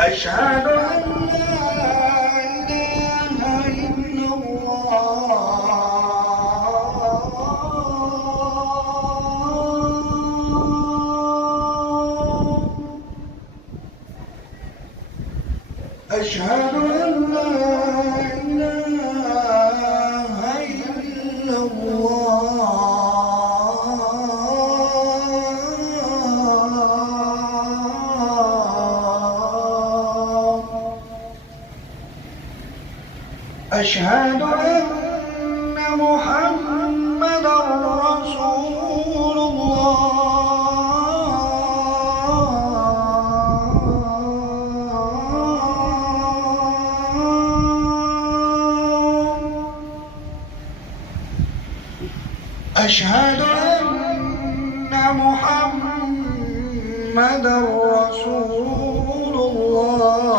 أشهد أن لا إله إلا الله. أشهد أن لا إله إلا الله. أشهد أن محمدًا رسول الله. أشهد أن محمدًا رسول الله.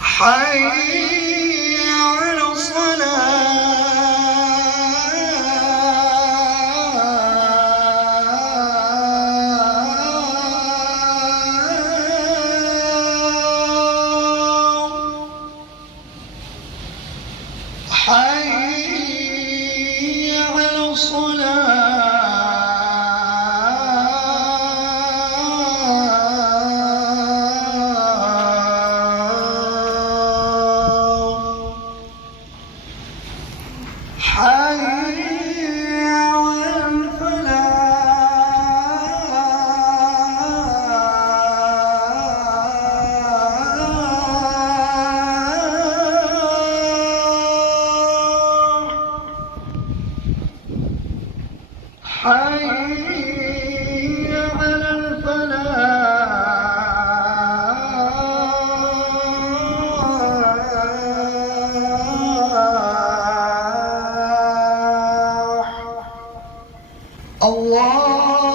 حي على الصلاة. حي على الصلاة. حي على الفلاح. حي على الفلاح. الله